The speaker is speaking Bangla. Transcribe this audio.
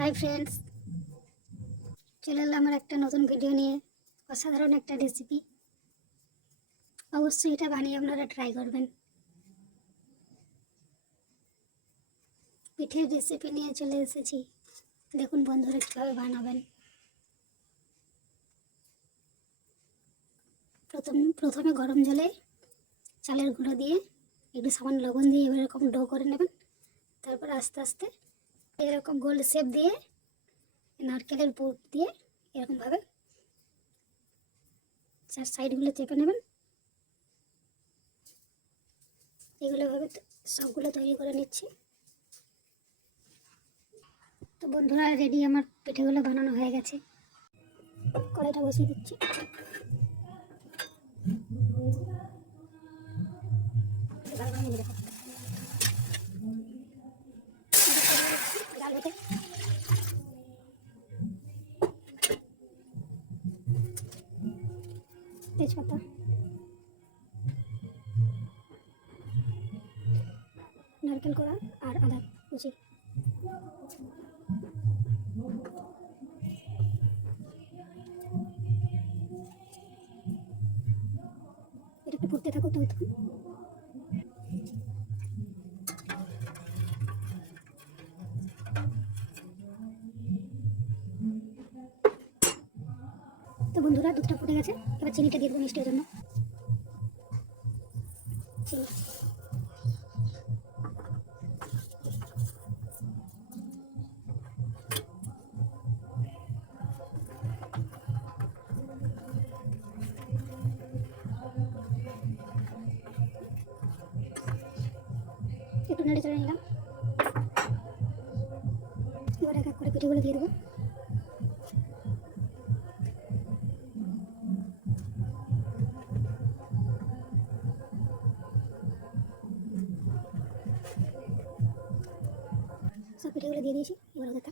হাই ফ্রেন্ডস চলে এলাম আমার একটা নতুন ভিডিও নিয়ে। অসাধারণ একটা রেসিপি অবশ্যই এটা বানিয়ে আপনারা ট্রাই করবেন। পিঠের রেসিপি নিয়ে চলে এসেছি। দেখুন বন্ধুরা কীভাবে বানাবেন। প্রথম, প্রথমে গরম জলে চালের গুঁড়ো দিয়ে একটু সামান্য লবণ দিয়ে এবার এরকম ডো করে নেবেন। তারপর আস্তে আস্তে এরকম গোল শেপ দিয়ে, নারকেলের পুর দিয়ে এরকমভাবে চার সাইডগুলো চেপে নেবেন। এগুলো ভাবে সবগুলো তৈরি করে নিচ্ছি। তো বন্ধুরা রেডি আমার পিঠেগুলো বানানো হয়ে গেছে। কড়াইটা বসিয়ে দিচ্ছি করে নেড়ে দেখো। জাল হতে তেজপাতা নারকেল করা আর আদা কুচি। এটা একটু ফুটতে থাকো ততক্ষণ তো বন্ধুরা, দুধটা ফুটে গেছে। এবার চিনিটা দিয়ে দেবো মিষ্টির জন্য। একটু নেড়ে চড়ে নিলাম। এবার এক করে পিঠেগুলো দিয়ে দেবো। পিঠেগুলো দিয়ে দিয়েছি এবার ওদের